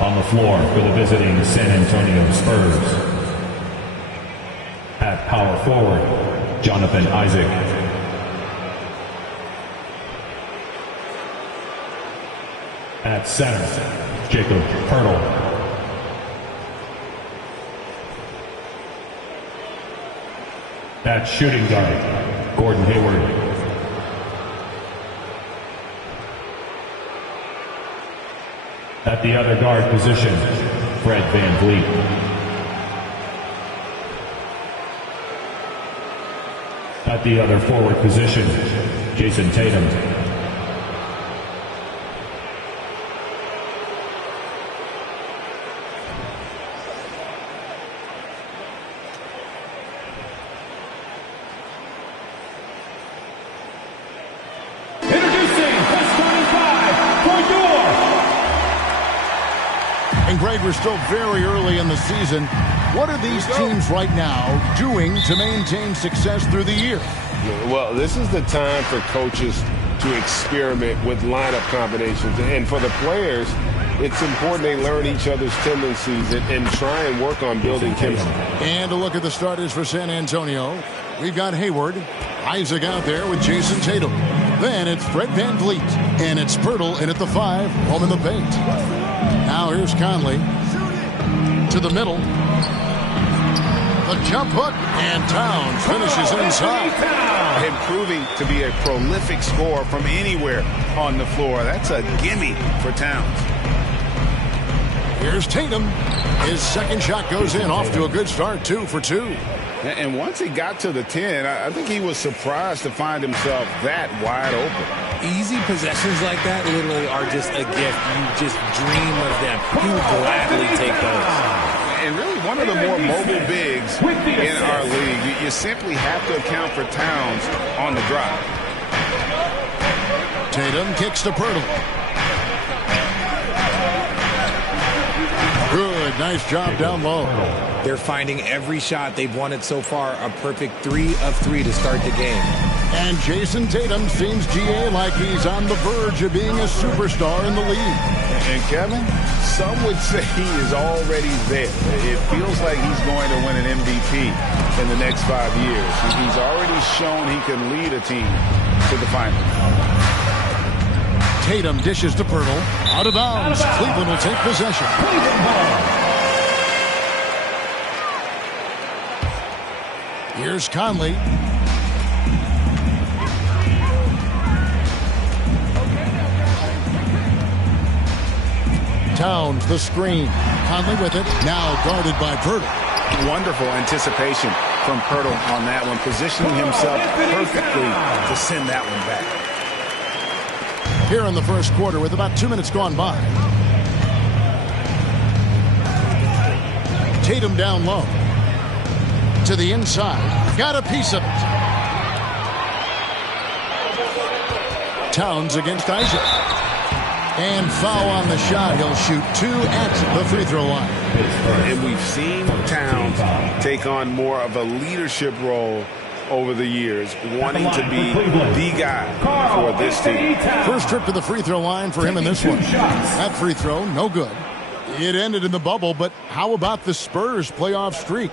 On the floor for the visiting San Antonio Spurs. At power forward, Jonathan Isaac. At center, Jakob Poeltl. At shooting guard, Gordon Hayward. At the other guard position, Fred VanVleet. At the other forward position, Jayson Tatum. We're still very early in the season. What are these teams right now doing to maintain success through the year? Well, this is the time for coaches to experiment with lineup combinations. And for the players, it's important they learn each other's tendencies and try and work on building chemistry. And a look at the starters for San Antonio. We've got Hayward, Isaac out there with Jayson Tatum. Then it's Fred VanVleet, and it's Poeltl in at the 5, home in the paint. Now here's Conley to the middle. The jump hook, and Towns finishes inside. And proving to be a prolific scorer from anywhere on the floor. That's a gimme for Towns. Here's Tatum. His second shot goes in, off to a good start, 2 for 2. And once he got to the 10, I think he was surprised to find himself that wide open. Easy possessions like that literally are just a gift. You just dream of them. You would gladly take those. And really one of the more mobile bigs in our league. You simply have to account for Towns on the drive. Tatum kicks to Poeltl. Good, nice job down low. They're finding every shot they've wanted so far a perfect 3 of 3 to start the game. And Jayson Tatum seems, GA, like he's on the verge of being a superstar in the league. And Kevin, some would say he is already there. It feels like he's going to win an MVP in the next 5 years. He's already shown he can lead a team to the finals. Tatum dishes to Poeltl. Out of bounds. Cleveland will take possession. Here's Conley. Towns, the screen. Conley with it. Now guarded by Poeltl. Wonderful anticipation from Poeltl on that one. Positioning himself perfectly to send that one back. Here in the first quarter with about 2 minutes gone by. Tatum down low. To the inside. Got a piece of it. Towns against Isaac. And foul on the shot. He'll shoot 2 at the free throw line. And we've seen Towns take on more of a leadership role over the years, wanting to be the guy for this team. First trip to the free throw line for him in this one. That free throw, no good. It ended in the bubble, but how about the Spurs playoff streak?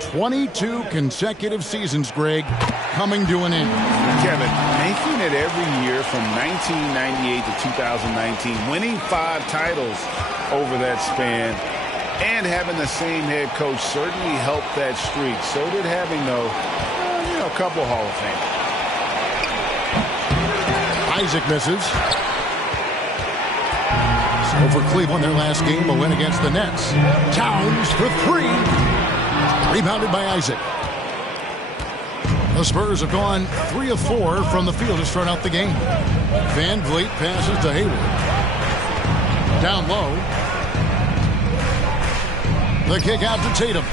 22 consecutive seasons, Greg, coming to an end. Kevin, making it every year from 1998 to 2019, winning 5 titles over that span, and having the same head coach certainly helped that streak. So did having, though, a couple Hall of Fame. Isaac misses. So for Cleveland, their last game, a win against the Nets. Towns for 3. Rebounded by Isaac. The Spurs have gone 3 of 4 from the field to start out the game. VanVleet passes to Hayward. Down low. The kick out to Tatum.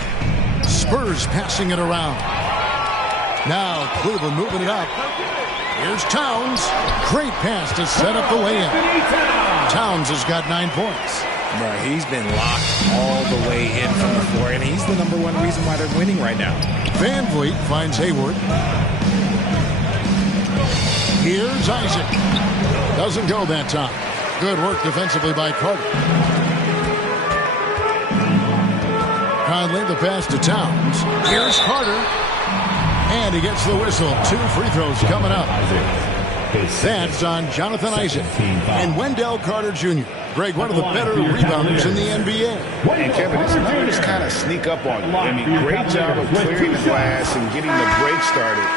Spurs passing it around. Now Cleveland moving it up. Here's Towns. Great pass to set up the lay-in. Towns has got 9 points. Right, he's been locked all the way in from the floor, and he's the number 1 reason why they're winning right now. VanVleet finds Hayward. Here's Isaac. Doesn't go that time. Good work defensively by Carter. Conley, the pass to Towns. Here's Carter. And he gets the whistle. 2 free throws coming up. That's on Jonathan Isaac and Wendell Carter Jr. Greg, one of the better rebounders in the NBA. And Kevin, this is just kind of sneak up on you. I mean, great job of clearing the glass and getting the break started.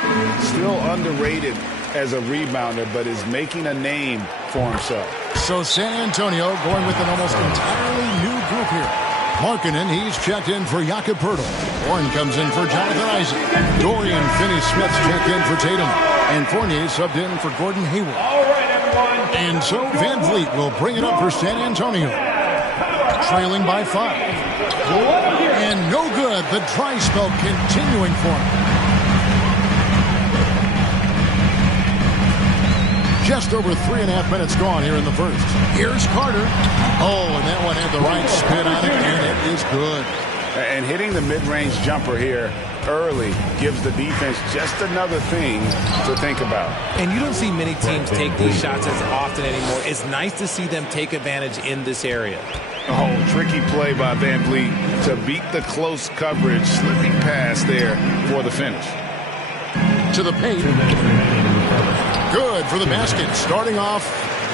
Still underrated as a rebounder, but is making a name for himself. So San Antonio going with an almost entirely new group here. Markkanen, he's checked in for Jakob Poeltl. Warren comes in for Jonathan Isaac. Dorian Finney-Smith checked in for Tatum. And Fournier subbed in for Gordon Hayward. All right, everyone. And so Van Vliet will bring it up for San Antonio. Trailing by 5. And no good. The dry spell continuing for him. Just over 3.5 minutes gone here in the first. Here's Carter. Oh, and that one had the right spin on it, and it is good. And hitting the mid-range jumper here early gives the defense just another thing to think about. And you don't see many teams take these shots as often anymore. It's nice to see them take advantage in this area. Oh, tricky play by Van Vliet to beat the close coverage. Slipping pass there for the finish. To the paint. Good for the basket. Starting off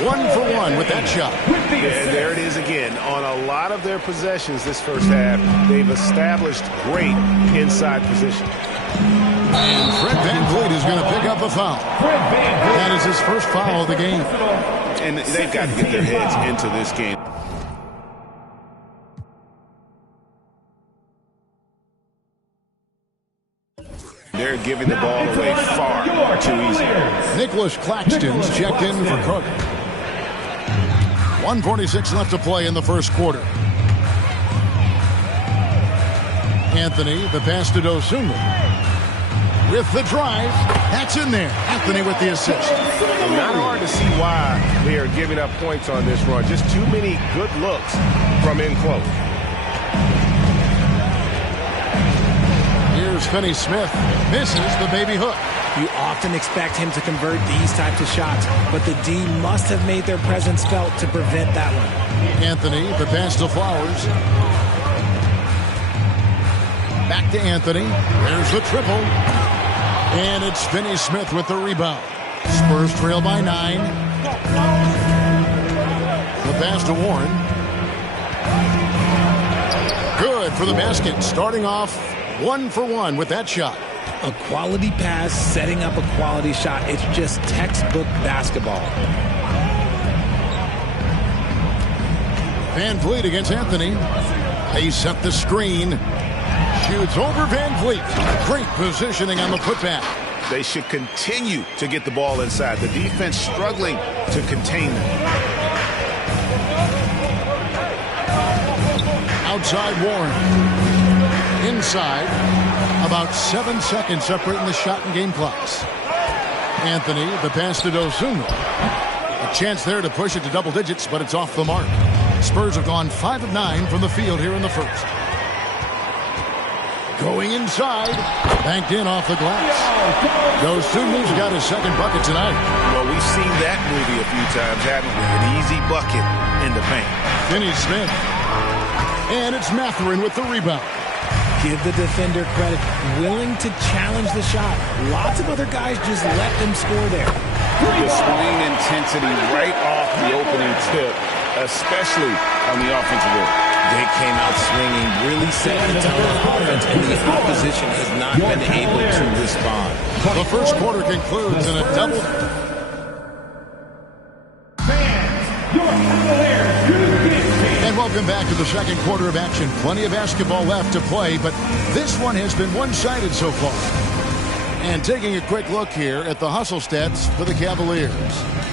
1 for 1 with that shot. Yeah, there it is again. On a lot of their possessions this first half, they've established great inside position. And Fred VanVleet is going to pick up a foul. That is his first foul of the game. And they've got to get their heads into this game. They're giving the ball away far too easy. Nicholas Claxton's checked in for Carter. 1:46 left to play in the first quarter. Anthony, the pass to Dosunmu. With the drive, that's in there. Anthony with the assist. Not hard to see why they are giving up points on this run. Just too many good looks from in close. Here's Finney-Smith. Misses the baby hook. You often expect him to convert these types of shots, but the D must have made their presence felt to prevent that one. Anthony, the pass to Flowers. Back to Anthony. There's the triple. And it's Finney-Smith with the rebound. Spurs trail by 9. The pass to Warren. Good for the basket. Starting off 1 for 1 with that shot. A quality pass, setting up a quality shot. It's just textbook basketball. Van Vliet against Anthony. They set the screen. Shoots over Van Vliet. Great positioning on the putback. They should continue to get the ball inside. The defense struggling to contain them. Outside Warren. Inside. About 7 seconds separating the shot and game clocks. Anthony, the pass to Dosunmu. A chance there to push it to double digits, but it's off the mark. Spurs have gone 5 of 9 from the field here in the first. Going inside. Banked in off the glass. Dosunmu's got his second bucket tonight. Well, we've seen that movie a few times, haven't we? An easy bucket in the paint. Finney-Smith. And it's Mathurin with the rebound. Give the defender credit. Willing to challenge the shot. Lots of other guys just let them score there. Displaying intensity right off the opening tip, especially on the offensive end. They came out swinging, really setting the tone on offense, and the opposition has not been able to respond. The first quarter concludes in a double. And welcome back to the second quarter of action. Plenty of basketball left to play, but this one has been one-sided so far. And taking a quick look here at the hustle stats for the Cavaliers.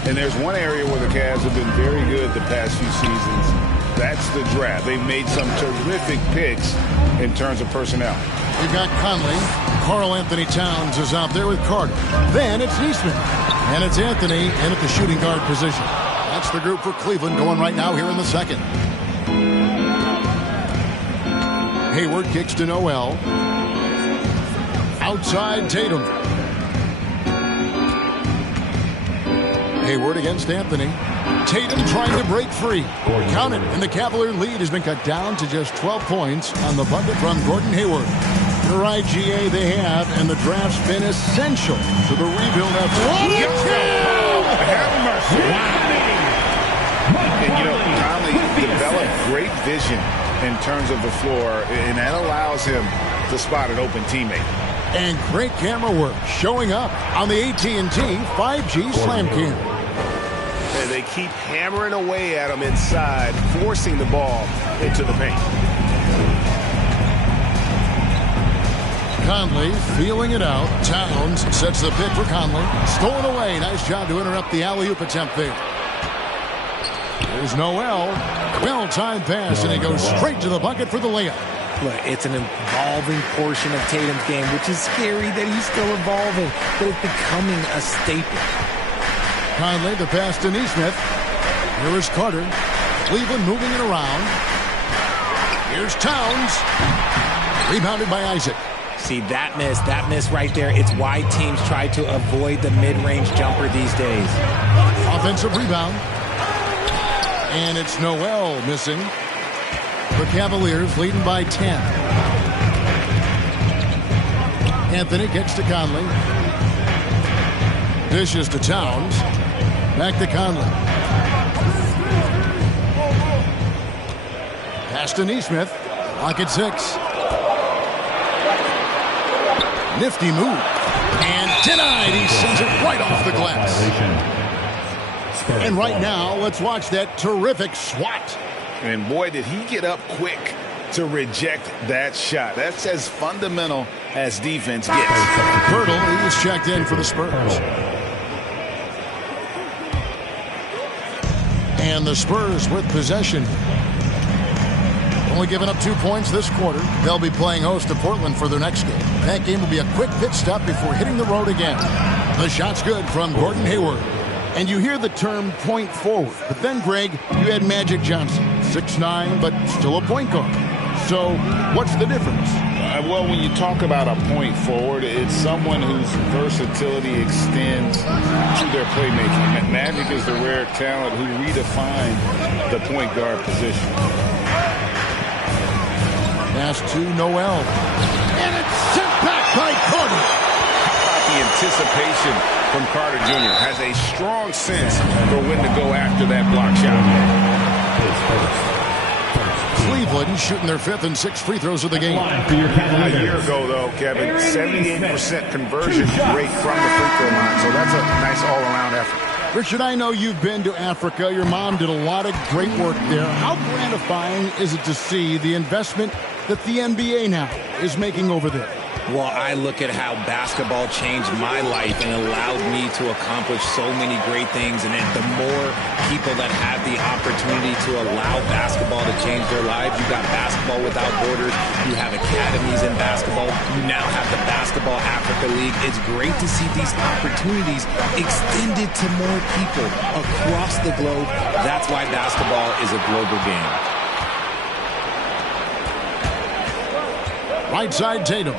And there's one area where the Cavs have been very good the past few seasons. That's the draft. They've made some terrific picks in terms of personnel. We've got Conley. Karl Anthony Towns is out there with Carter. Then it's Eastman. And it's Anthony in at the shooting guard position. That's the group for Cleveland going right now here in the second. Hayward kicks to Noel. Outside Tatum. Hayward against Anthony. Tatum trying to break free. Count it, and the Cavalier lead has been cut down to just 12 points on the bucket from Gordon Hayward. You're right, GA, they have, and the draft's been essential to the rebuild effort. Have mercy. And, Conley developed great vision in terms of the floor, and that allows him to spot an open teammate. And great camera work showing up on the AT&T 5G Slam Cam. And they keep hammering away at him inside, forcing the ball into the paint. Conley feeling it out. Towns sets the pick for Conley. Stolen away. Nice job to interrupt the alley-oop attempt there. There's Noel. Well-timed pass, and he goes straight to the bucket for the layup. Look, it's an evolving portion of Tatum's game, which is scary that he's still evolving, but it's becoming a staple. Conley, the pass to Nesmith. Here is Carter. Cleveland moving it around. Here's Towns. Rebounded by Isaac. See, that miss right there, it's why teams try to avoid the mid-range jumper these days. Offensive rebound. And it's Noel missing. The Cavaliers leading by 10. Anthony gets to Conley. Dishes to Towns. Back to Conley. Pass to Nesmith. Lock at 6. Nifty move. And denied. He sends it right off the glass. And right now, let's watch that terrific swat. And boy, did he get up quick to reject that shot. That's as fundamental as defense gets. Hurdle is checked in for the Spurs. And the Spurs with possession. Only giving up 2 points this quarter. They'll be playing host to Portland for their next game. That game will be a quick pit stop before hitting the road again. The shot's good from Gordon Hayward. And you hear the term point forward. But then, Greg, you had Magic Johnson. 6'9", but still a point guard. So what's the difference? Well, when you talk about a point forward, it's someone whose versatility extends to their playmaking. Magic is the rare talent who redefined the point guard position. Pass to Noel. And it's sent back by Carter. The anticipation from Carter Jr. has a strong sense for when to go after that block shot. Cleveland shooting their 5th and 6th free throws of the game. A year ago, though, Kevin, 78% conversion rate from the free throw line. So that's a nice all-around effort. Richard, I know you've been to Africa. Your mom did a lot of great work there. How gratifying is it to see the investment that the NBA now is making over there? Well, I look at how basketball changed my life and allowed me to accomplish so many great things. And the more people that have the opportunity to allow basketball to change their lives, you got Basketball Without Borders, you have academies in basketball, you now have the Basketball Africa League. It's great to see these opportunities extended to more people across the globe. That's why basketball is a global game. Right side, Tatum.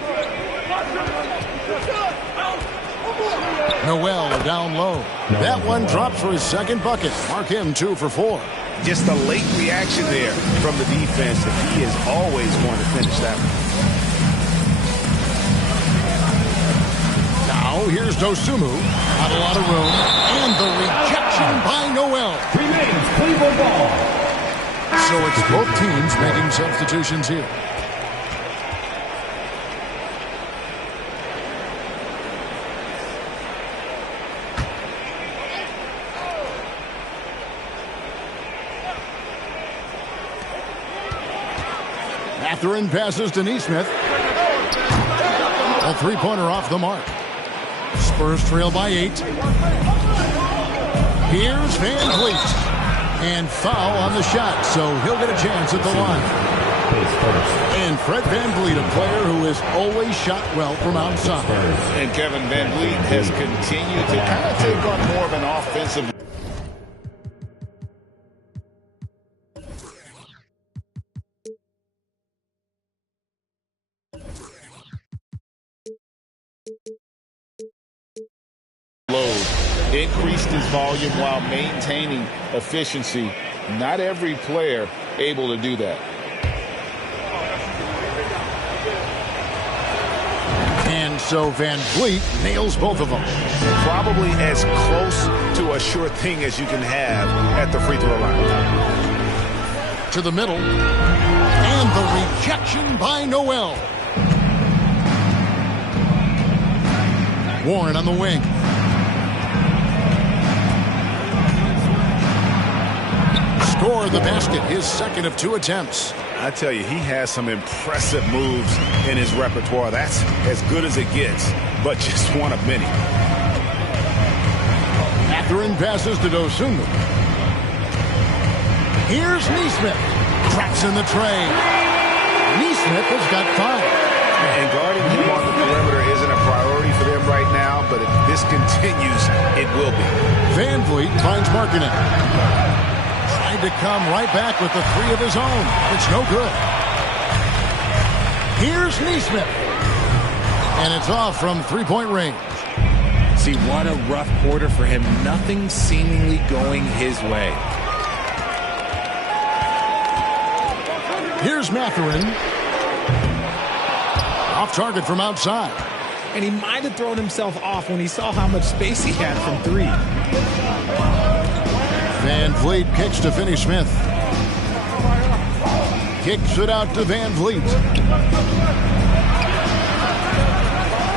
Noel down low. That one drops for his second bucket. Mark him 2 for 4. Just a late reaction there from the defense, and he is always going to finish that one. Now here's Dosunmu. Not a lot of room. And the rejection by Noel. Remains Cleveland ball. So it's both teams making substitutions here. Mathurin passes to Nesmith. A three-pointer off the mark. Spurs trail by 8. Here's Van Vliet. And foul on the shot, so he'll get a chance at the line. And Fred Van Vliet, a player who has always shot well from outside. And Kevin Van Vliet has continued to kind of take on more of an offensive load increased his volume while maintaining efficiency. Not every player able to do that. And so Van Vliet nails both of them. Probably as close to a sure thing as you can have at the free throw line. To the middle. And the rejection by Noel. Warren on the wing. Score the basket, his second of 2 attempts. I tell you, he has some impressive moves in his repertoire. That's as good as it gets, but just one of many. Mathurin passes to Dosunmu. Here's Nesmith. Traps in the tray. Nesmith has got 5. And guarding him on the perimeter isn't a priority for them right now, but if this continues, it will be. Van Vliet finds Markkanen. Tried to come right back with the 3 of his own. It's no good. Here's Nesmith. And it's off from 3-point range. See, what a rough quarter for him. Nothing seemingly going his way. Here's Mathurin. Off target from outside. And he might have thrown himself off when he saw how much space he had from 3. Van Vliet kicks to Finney Smith. Kicks it out to Van Vliet.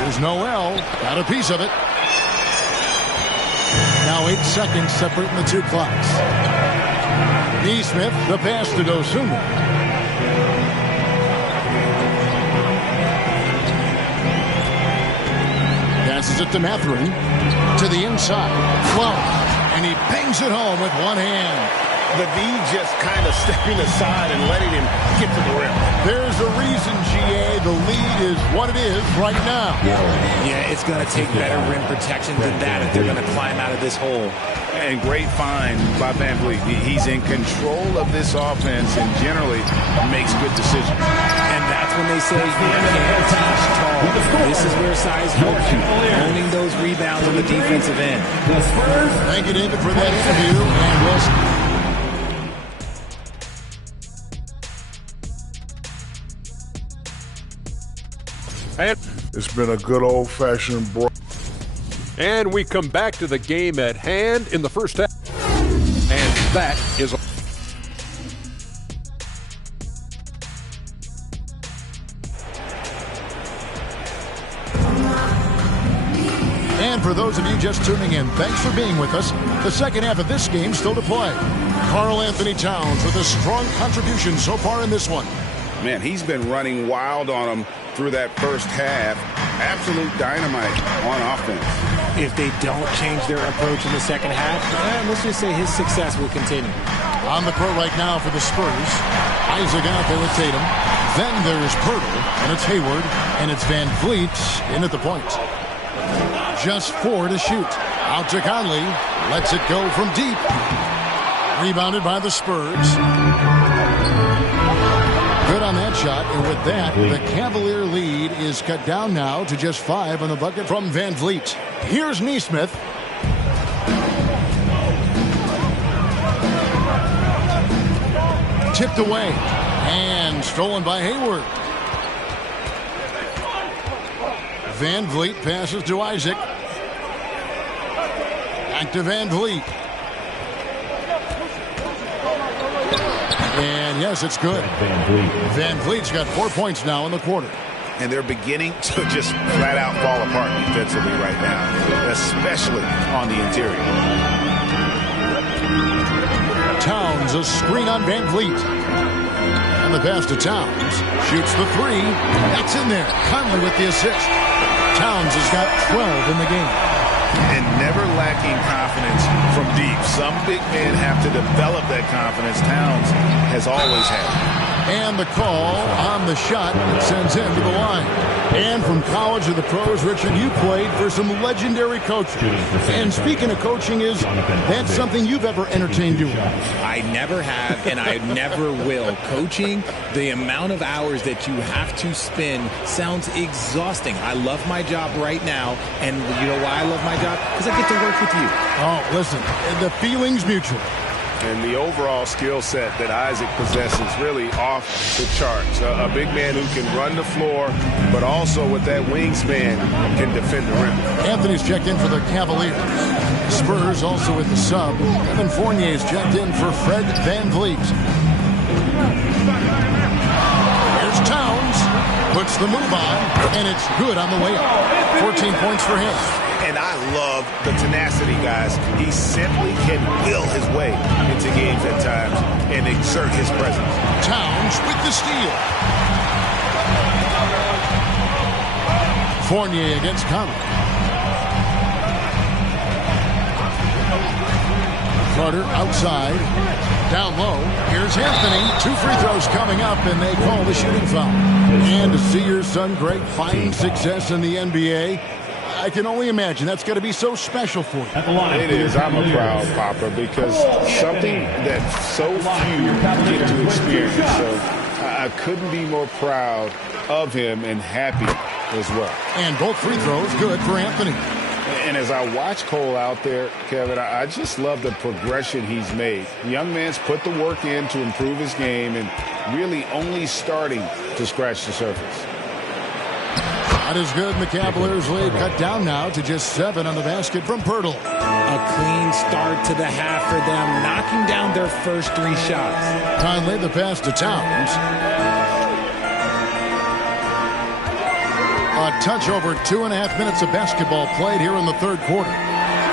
Here's Noel. Got a piece of it. Now 8 seconds separating the 2 clocks. Nesmith, the pass to Dosunmu. Passes it to Mathurin. To the inside. Flow. And he bangs it home with one hand. The D just kind of stepping aside and letting him get to the rim. There's a reason, GA, the lead is what it is right now. Yeah, it's going to take better rim protection than that if they're going to climb out of this hole. And great find by Van Vliet. He's in control of this offense and generally makes good decisions. And that's when they say you can't teach tall. This is where size helps you. Owning those rebounds on the defensive end. Thank you, David, for that interview. And Wilson. It's been a good old-fashioned brawl. And we come back to the game at hand in the first half. And that is... And for those of you just tuning in, thanks for being with us. The second half of this game still to play. Karl Anthony Towns with a strong contribution so far in this one. Man, he's been running wild on them through that first half. Absolute dynamite on offense. If they don't change their approach in the second half, let's just say his success will continue. On the court right now for the Spurs. Isaac out there with Tatum. Then there's Pirtle, and it's Hayward, and it's Van Vliet in at the point. Just 4 to shoot. Out to Conley. Lets it go from deep. Rebounded by the Spurs. Good on that shot, and with that, the Cavalier lead is cut down now to just 5 on the bucket from Van Vliet. Here's Nesmith. Tipped away, and stolen by Hayward. Van Vliet passes to Isaac. Back to Van Vliet. And yes, it's good. Van Vliet's got 4 points now in the quarter. And they're beginning to just flat out fall apart defensively right now, especially on the interior. Towns, a screen on Van Vliet. And the pass to Towns. Shoots the 3. That's in there. Conley with the assist. Towns has got 12 in the game. And never lacking confidence from deep. Some big men have to develop that confidence. Towns has always had. And the call on the shot that sends him to the line. And from college to the pros, Richard, you played for some legendary coaches. And speaking of coaching, is that something you've ever entertained doing? I never have, and I never will. Coaching, the amount of hours that you have to spend sounds exhausting. I love my job right now, and you know why I love my job? Because I get to work with you. Oh, listen, the feeling's mutual. And the overall skill set that Isaac possesses really off the charts. A big man who can run the floor, but also with that wingspan can defend the rim. Anthony's checked in for the Cavaliers. Spurs also with the sub. Evan Fournier's checked in for Fred VanVleet. Here's Towns. Puts the move on, and it's good on the way up. 14 points for him. And I love the tenacity, guys. He simply can will his way into games at times and exert his presence. Towns with the steal. Fournier against Conley. Carter outside. Down low. Here's Anthony. 2 free throws coming up, and they call the shooting foul. And to see your son, Greg, find success in the NBA, I can only imagine that's going to be so special for you. It is. I'm a proud papa because something that so few get to experience. So I couldn't be more proud of him and happy as well. And both free throws good for Anthony. And as I watch Cole out there, Kevin, I just love the progression he's made. The young man's put the work in to improve his game and really only starting to scratch the surface. Not as good, and the Cavaliers lead cut down now to just 7 on the basket from Pirtle. A clean start to the half for them, knocking down their first 3 shots. Conley the pass to Towns. A touch over 2.5 minutes of basketball played here in the third quarter.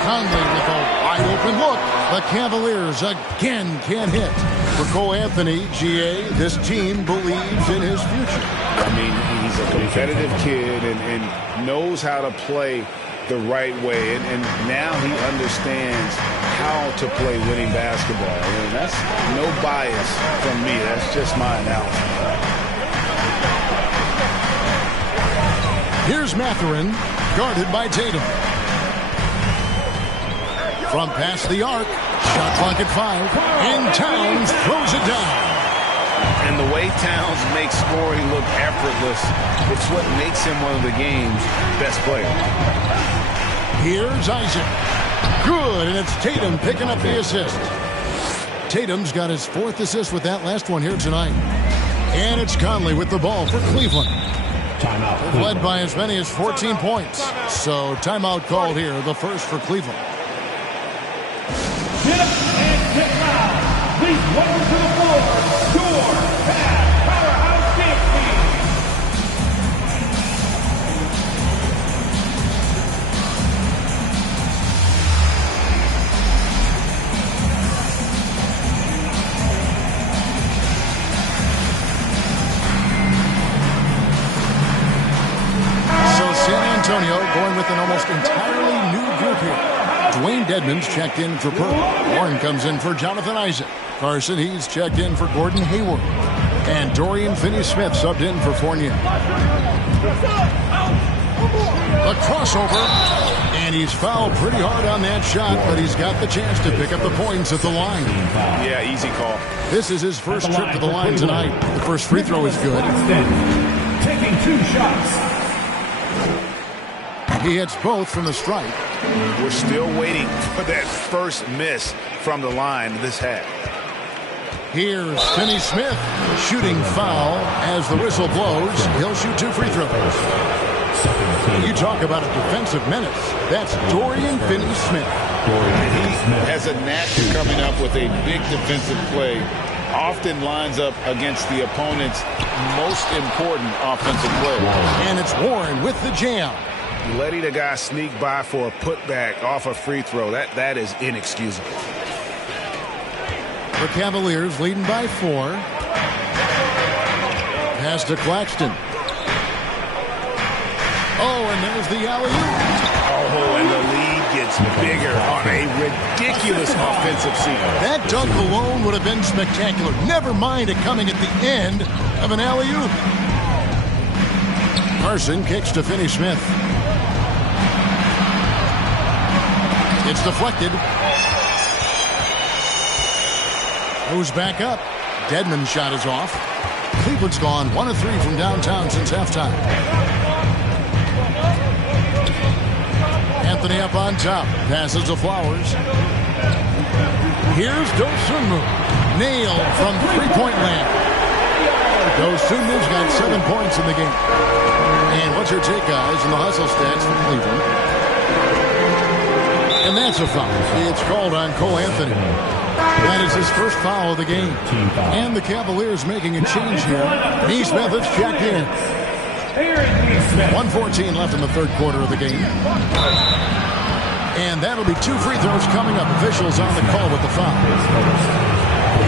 Conley with a wide open look. The Cavaliers again can't hit. For Cole Anthony, GA, this team believes in his future. I mean, he's a competitive kid and knows how to play the right way. And now he understands how to play winning basketball. And that's no bias from me. That's just my analysis. Here's Mathurin, guarded by Tatum. From past the arc, shot clock at 5, and Towns throws it down. And the way Towns makes scoring look effortless, it's what makes him one of the game's best players. Here's Isaac. Good, and it's Tatum picking up the assist. Tatum's got his 4th assist with that last one here tonight. And it's Conley with the ball for Cleveland. Timeout. They've led by as many as 14 points. So timeout called here, the first for Cleveland. Get up and get loud. Please welcome to the floor, your Cavs Powerhouse Dance Team. So San Antonio going with an almost entirely new group here. Dwayne Dedmon's checked in for Purple. Warren comes in for Jonathan Isaac. Carson, he's checked in for Gordon Hayward. And Dorian Finney-Smith subbed in for Fournier. The crossover. And he's fouled pretty hard on that shot, but he's got the chance to pick up the points at the line. Yeah, easy call. This is his first trip to the line tonight. The first free throw is good. Taking 2 shots. He hits both from the stripe. We're still waiting for that first miss from the line this half. Here's Finney-Smith shooting foul as the whistle blows. He'll shoot 2 free throws. You talk about a defensive menace. That's Dorian Finney-Smith. He has a knack for coming up with a big defensive play. Often lines up against the opponent's most important offensive play. And it's Warren with the jam. Letting a guy sneak by for a putback off a free throw, that is inexcusable. The Cavaliers leading by 4. Pass to Claxton. Oh, and there's the alley-oop. Oh, and the lead gets bigger on a ridiculous offensive sequence. That dunk alone would have been spectacular. Never mind it coming at the end of an alley-oop. Carson kicks to Finney-Smith. It's deflected. Goes back up. Dedmon's shot is off. Cleveland's gone 1 of 3 from downtown since halftime. Anthony up on top. Passes to Flowers. Here's Dosunmu. Nailed from three-point land. Dosunmu's got 7 points in the game. And what's your take, guys, in the hustle stats for Cleveland? And that's a foul. It's called on Cole Anthony. That is his first foul of the game. And the Cavaliers making a change here. Nesmith has checked in. 1:14 left in the third quarter of the game. And that'll be 2 free throws coming up. Officials on the call with the foul.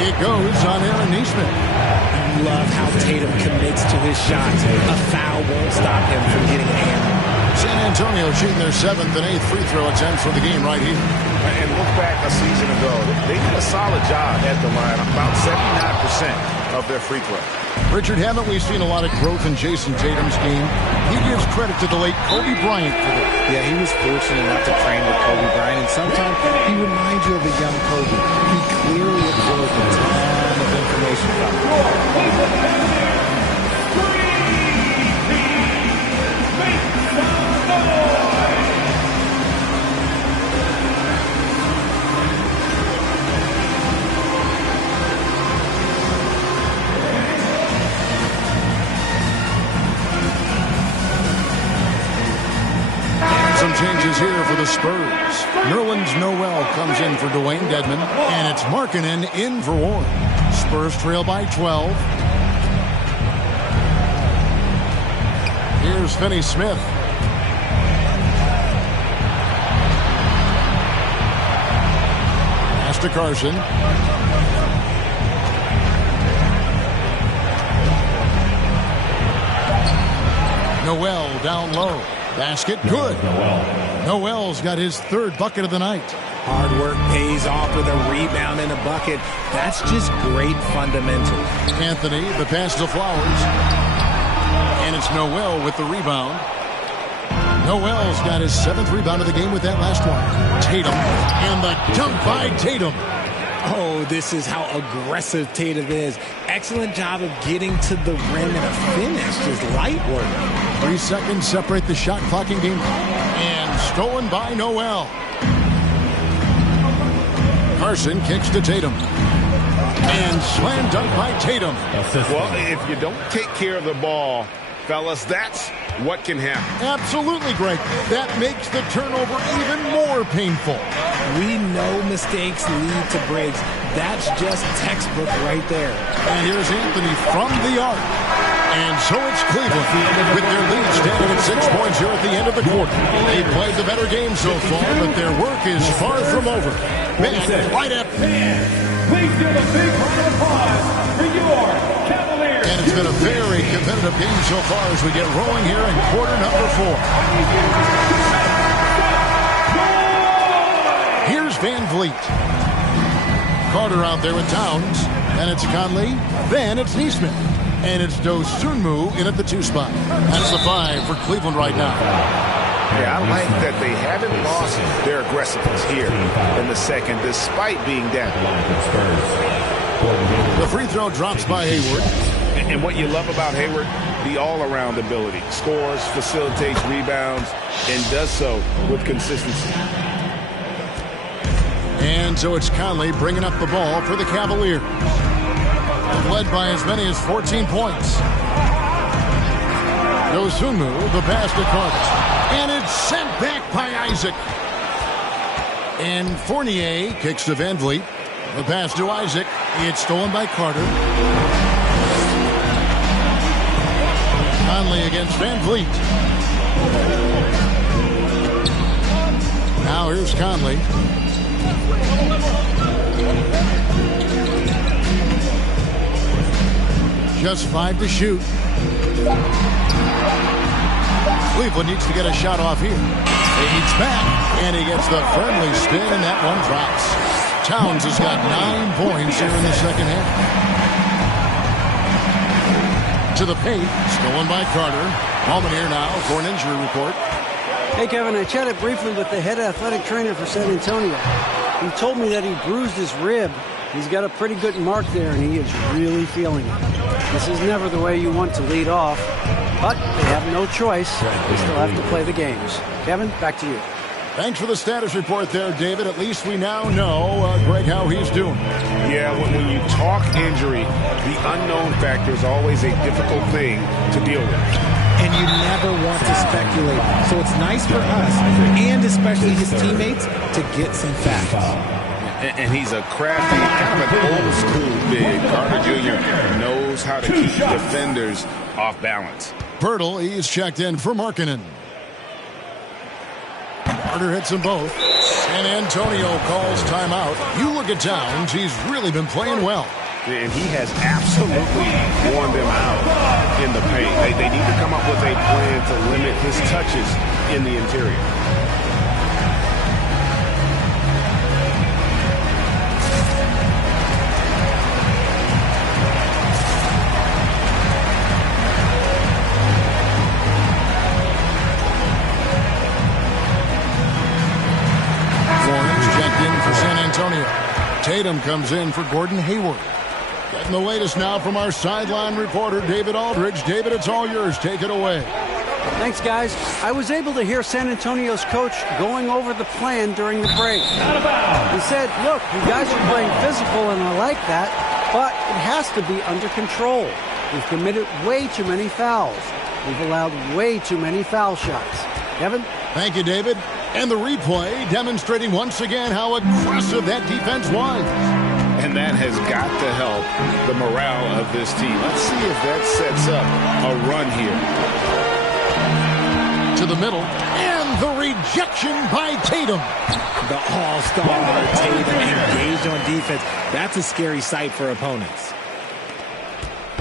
It goes on Aaron Nesmith. I love how Tatum commits to his shots. A foul won't stop him from getting hammered. San Antonio shooting their 7th and 8th free throw attempts for the game right here. And look back a season ago. They did a solid job at the line. About 79% of their free throws. Richard, haven't we seen a lot of growth in Jason Tatum's game? He gives credit to the late Kobe Bryant for this. Yeah, he was fortunate enough to train with Kobe Bryant, and sometimes he reminds you of a young Kobe. He clearly absorbed a ton of information from him. Changes here for the Spurs. Nerlens Noel comes in for Dwayne Dedmon, and it's Markkanen in for Warren. Spurs trail by 12. Here's Finney-Smith. Pass to Carson. Noel down low. Basket good. Noel's got his 3rd bucket of the night. Hard work pays off with a rebound and a bucket. That's just great fundamentals. Anthony, the pass to Flowers. And it's Noel with the rebound. Noel's got his 7th rebound of the game with that last one. Tatum. And the dunk by Tatum. Oh, this is how aggressive Tatum is. Excellent job of getting to the rim and a finish. Just light work. 3 seconds separate the shot clock in game. And stolen by Noel. Carson kicks to Tatum. And slam dunk by Tatum. Well, if you don't take care of the ball, fellas, that's what can happen. Absolutely, Greg. That makes the turnover even more painful. We know mistakes lead to breaks. That's just textbook right there. And here's Anthony from the arc. And so it's Cleveland with their lead standing at 6 points here at the end of the quarter. They played the better game so far, but their work is far from over. Back right at... Please give a big round of applause for your Cavaliers. And it's been a very competitive game so far as we get rolling here in quarter number 4. Here's Van Vliet. Carter out there with Towns. Then it's Conley. Then it's Nesmith. And it's Dosunmu in at the 2 spot. That's the 5 for Cleveland right now. Yeah, I like that they haven't lost their aggressiveness here in the second, despite being down. The free throw drops by Hayward. And what you love about Hayward, the all-around ability. Scores, facilitates, rebounds, and does so with consistency. And so it's Conley bringing up the ball for the Cavaliers. Led by as many as 14 points. Dosunmu, the pass to Carter. And it's sent back by Isaac. And Fournier kicks to Van Vliet. The pass to Isaac. It's stolen by Carter. Conley against Van Vliet. Now here's Conley. Just 5 to shoot. Cleveland needs to get a shot off here. Fades back, and he gets the friendly spin, and that one drops. Towns has got 9 points here in the second half. To the paint, stolen by Carter. Ballman here now for an injury report. Hey, Kevin, I chatted briefly with the head athletic trainer for San Antonio. He told me that he bruised his rib. He's got a pretty good mark there, and he is really feeling it. This is never the way you want to lead off, but they have no choice. They still have to play the games. Kevin, back to you. Thanks for the status report there, David. At least we now know, Greg, how he's doing. Yeah, when you talk injury, the unknown factor is always a difficult thing to deal with. And you never want to speculate. So it's nice for us, and especially his teammates, to get some facts. And he's a crafty, kind of an old school big. Carter Jr. knows how to keep defenders off balance. Pirtle, he's checked in for Markkanen. Carter hits them both. San Antonio calls timeout. You look at Towns, he's really been playing well. And he has absolutely worn them out in the paint. They need to come up with a plan to limit his touches in the interior. Lawrence checked in for San Antonio. Tatum comes in for Gordon Hayward. Getting the latest now from our sideline reporter, David Aldridge. David, it's all yours. Take it away. Thanks, guys. I was able to hear San Antonio's coach going over the plan during the break. He said, look, you guys are playing physical, and I like that, but it has to be under control. We've committed way too many fouls. We've allowed way too many foul shots. Kevin? Thank you, David. And the replay demonstrating once again how aggressive that defense was. And that has got to help the morale of this team. Let's see if that sets up a run here. To the middle, and the rejection by Tatum. The all-star Tatum engaged on defense. That's a scary sight for opponents.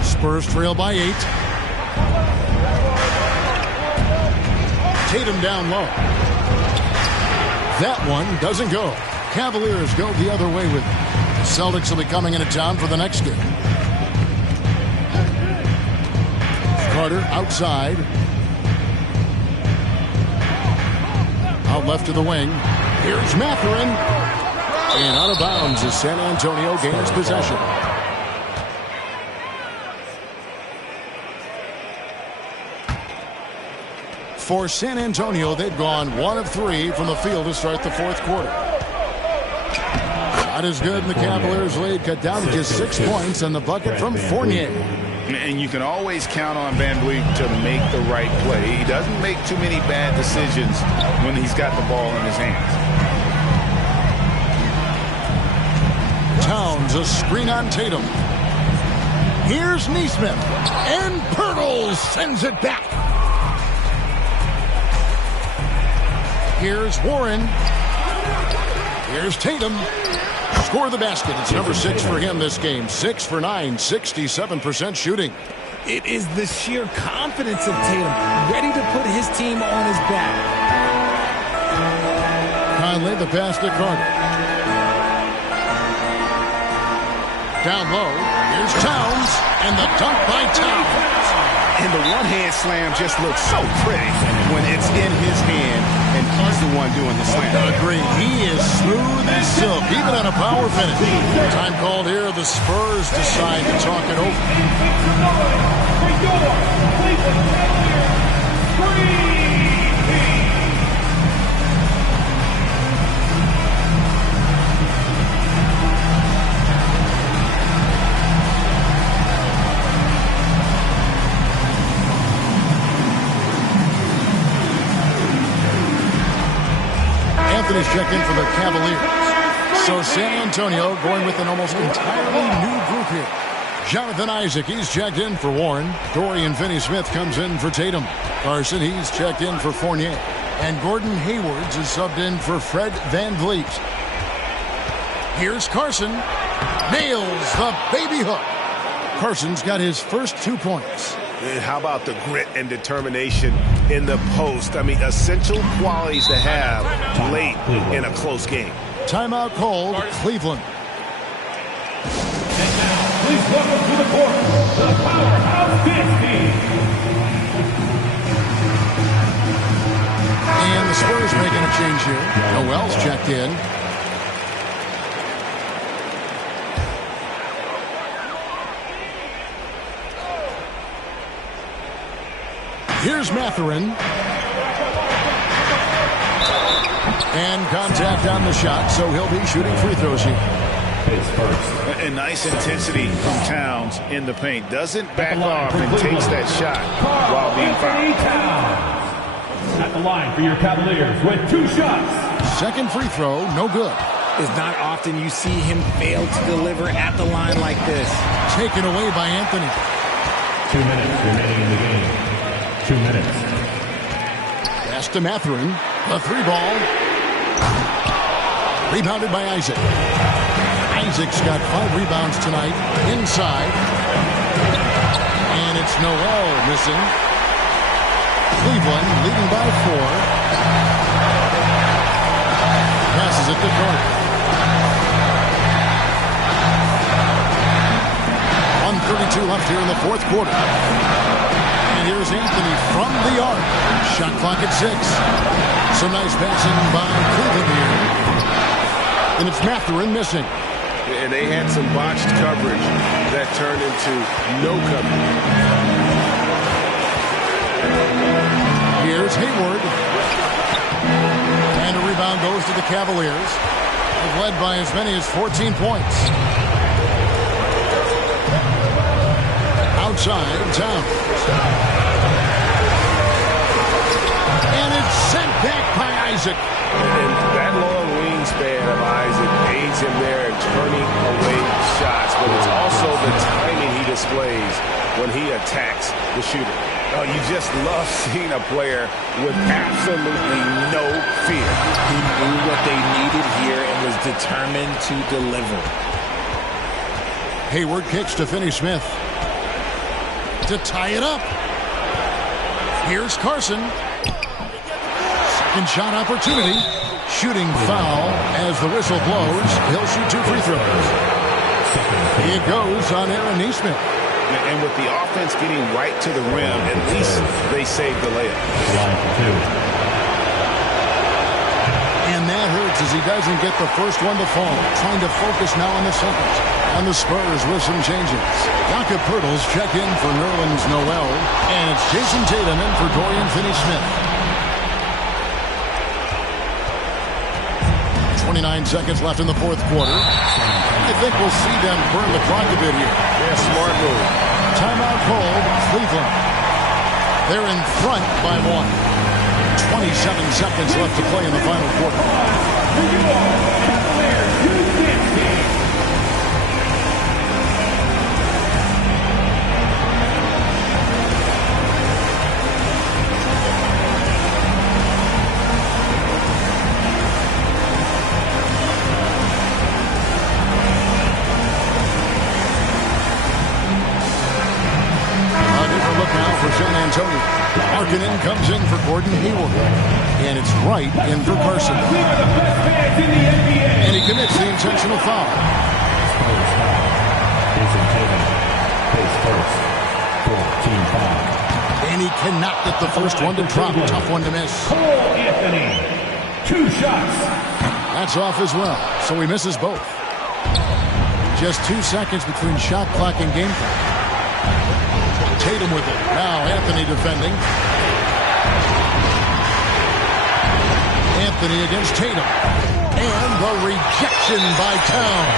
Spurs trail by 8. Tatum down low. That one doesn't go. Cavaliers go the other way with it. Celtics will be coming into town for the next game. Carter outside. Out left to the wing. Here's Mathurin. And out of bounds as San Antonio gains possession. For San Antonio, they've gone 1 of 3 from the field to start the fourth quarter. Shot is good, and the Cavaliers lead cut down to just 6 points, and the bucket from Fournier. And you can always count on Van Vliet to make the right play. He doesn't make too many bad decisions when he's got the ball in his hands. Towns, a screen on Tatum. Here's Nesmith, and Pirtle sends it back. Here's Warren. Here's Tatum. Score the basket. It's number 6 for him this game. 6 for 9, 67% shooting. It is the sheer confidence of Tatum, ready to put his team on his back. Conley, the pass to Carter. Down low. Here's Towns, and the dunk by Towns. And the one-hand slam just looks so pretty when it's in his hand and he's the one doing the slam. Agreed. He is smooth as silk, even on a power finish. Time called here. The Spurs decide to talk it over. Anthony's checked in for the Cavaliers. So San Antonio going with an almost entirely new group here. Jonathan Isaac, he's checked in for Warren. Dorian Finney-Smith comes in for Tatum. Carson, he's checked in for Fournier. And Gordon Haywards is subbed in for Fred VanVleet. Here's Carson. Nails the baby hook. Carson's got his first 2 points. How about the grit and determination in the post. I mean, essential qualities to have late in a close game. Timeout called, Cleveland. And now, please welcome to the court, the Powerhouse Dance Team. And the Spurs making a change here. Noel's checked in. Here's Mathurin. And contact on the shot, so he'll be shooting free throws here. And nice intensity from Towns in the paint. Doesn't back off and takes that shot while being fouled. At the line for your Cavaliers with 2 shots. Second free throw, no good. It's not often you see him fail to deliver at the line like this. Taken away by Anthony. 2 minutes remaining in the game. 2 minutes. Pass to Mathurin. The 3-ball. Rebounded by Isaac. Isaac's got 5 rebounds tonight. Inside. And it's Noel missing. Cleveland leading by 4. Passes it to Carter. 1:32 left here in the fourth quarter. And here's Anthony from the arc. Shot clock at 6. Some nice passing by Cleveland here. And it's Mathurin missing. And they had some botched coverage that turned into no coverage. Here's Hayward. And a rebound goes to the Cavaliers. They've led by as many as 14 points. Outside, Towns. And it's sent back by Isaac. And that long wingspan of Isaac aids him there in turning away shots, but it's also the timing he displays when he attacks the shooter. Oh, you just love seeing a player with absolutely no fear. He knew what they needed here and was determined to deliver. Hayward kicks to Finney Smith to tie it up. Here's Carson. Second shot opportunity. Shooting foul as the whistle blows. He'll shoot 2 free throws. It goes on Aaron Nesmith. And with the offense getting right to the rim, at least they saved the layup. And that hurts as he doesn't get the first one to fall. Trying to focus now on the second. And the Spurs with some changes. Jakob Poeltl's check in for Nerlens Noel. And it's Jason Tatum in for Dorian Finney-Smith. 29 seconds left in the fourth quarter. I think we'll see them burn the clock a bit here. Yeah, smart move. Timeout called, Cleveland. They're in front by 1. 27 seconds left to play in the final quarter. San Antonio. Markkanen comes in for Gordon Hayward. And it's Wright in for Carson. And he commits the intentional foul. And he cannot get the first one to drop. Tough one to miss. Cole Anthony, 2 shots. That's off as well. So he misses both. Just 2 seconds between shot clock and game clock. Tatum with it. Now Anthony defending. Anthony against Tatum. And the rejection by Towns.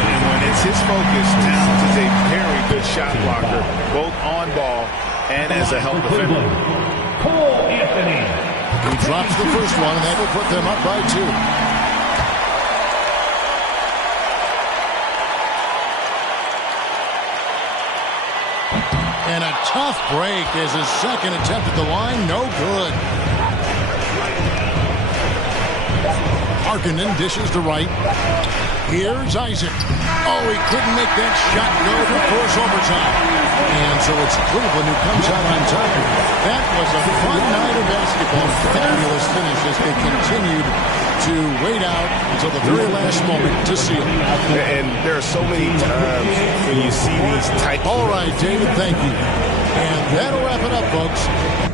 And when it's his focus, Towns is a very good shot blocker, both on ball and as a help defender. Cole Anthony. He drops the first one, and that will put them up by 2. And a tough break is his second attempt at the line. No good. Harkinen dishes to right. Here's Isaac. Oh, he couldn't make that shot go to force overtime. And so it's Cleveland who comes out on top here. That was a fun night of basketball. Fabulous finish as they continued to wait out until the very last moment to seal. And there are so many times when you see these tight... All right, David, thank you. And that'll wrap it up, folks.